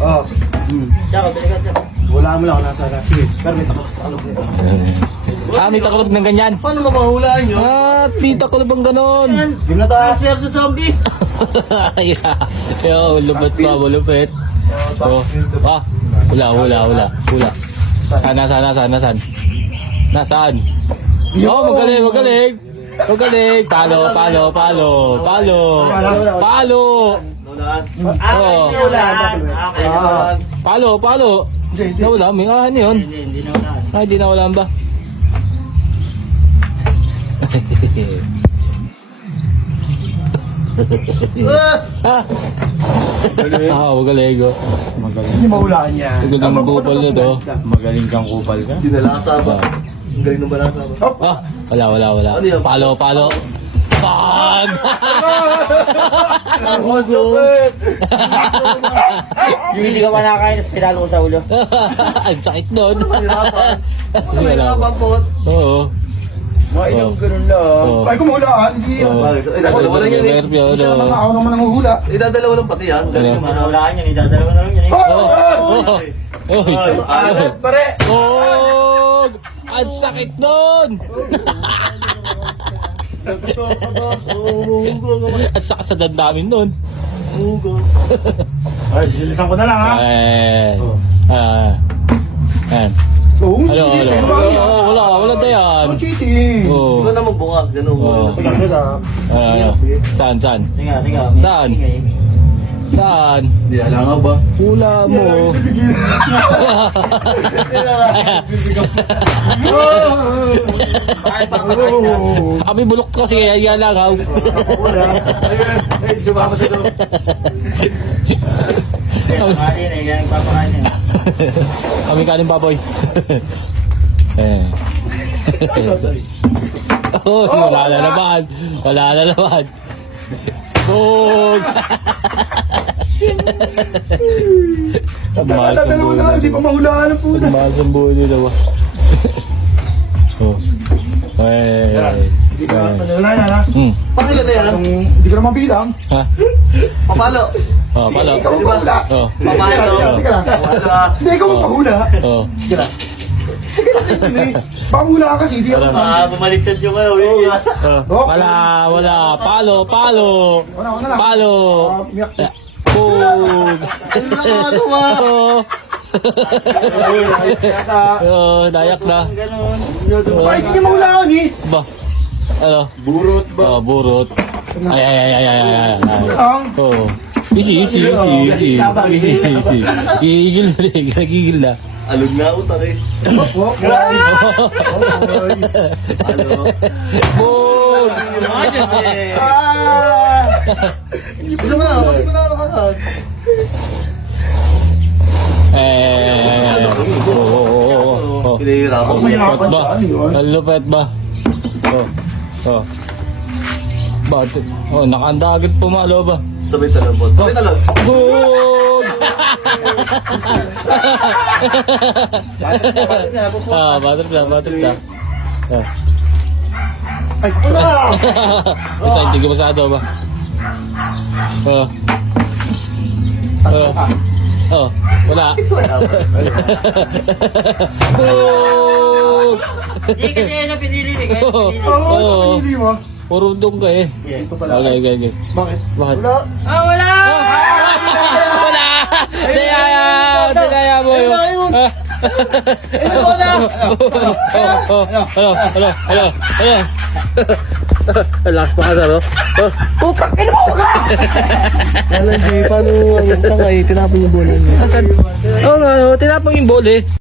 Oo. Tsaka, balikan siya. Wala mo lang ako nasa akin. Sige, pero may takalog na ito. May takulog ng ganyan. Paano mamahulaan nyo? May takulog ang ganon. Game na tayo. Plants versus zombie. Yeah. Yo, lupit pa, malupit. Oh. Wala. Nasaan? Oh, magaling. Palo. Ulan. Palo. Hindi. Nawala, may ano yun? Hindi na wala. Ay, di nawalaan ba? Magaling. Hindi mahulaan niya. Magaling magkupal na to. Magaling kang kupal ka? Hindi na lasaba. Ang galing ng balasaba. Wala. Ano yun? Palo. Pag! Ang sakit! Yung hindi ka pa nakakain, pinalo ko sa ulo. Ang sakit nun. Mahirapan. Mahirapan po. Oo. Yung ganun lang. Oo. Ay, kung mahulaan, hindi yan. Bakit? Ay, dalawa lang yan eh. Hindi siya naman ako naman ang huhula. Idadalawa lang pati yan. Galing naman. Manawalaan yan, idadalawa na lang yan. Oy! Alat, pare! Oh! Ang sakit nun! Ang sakit sa dandamin nun. Ay, silisan ko na lang ha. Ayan. Oo, Hello. Wala dayan. Oh, cheating. Oh. Ikaw na magbukas, gano'n. Oo. Saan? Tiga. Saan? Hindi, alam nga ba? Hula mo. Kami bulok kasi kaya langaw. Ay, sumama sa loob. Kakain eh, yan nagpapakain yan. Kami kanin baboy. Oh, wala na naman. Bog! Dalawa na, hindi pa mahulaan ang puta. Mahal sa buhay nila ba? Oh. Wala yan ha. Pakila na yan. Hindi ko naman bilang. Ha? Papalo. Oh, pala. Ikaw ang pahula. Oh. Papalo. Teka lang. Hindi, ikaw ang pahula. Oh. Sige lang. Pahula ka kasi, hindi ako Bumaliktad yung ano, Oh. Wala. Palo. Wala lang. Palo. Umiyak. Bog! Oh, dayak na. Ay, hindi niya mahulaan eh. Ba? Ano? Burot ba? Oh, burot. Ay. Oh. Easy. Gigil na. Alog na utang eh. Bog! Gusto mo na, bakit ko na naman. Oh. Pinahirapan mo. Lupet ba? Lupet ba? Oh. Bakit? Oh, nakandagit pumalo ba? Sabay talabot. Bog! Batrip na. Ay, wala! Isa, hindi ko masado ba? Wala. Bog! Hindi kasi yan ang pinili eh. Oo. Hindi mo. Puro dong ka eh. Okay. Bakit? Wala! Wala! Dinaya mo yun. Last pa ka no? Putang ina mo ka! Alam, paano ang tangay, tinapon yung bola niya. Asan? Oo nga, tinapon yung bola eh.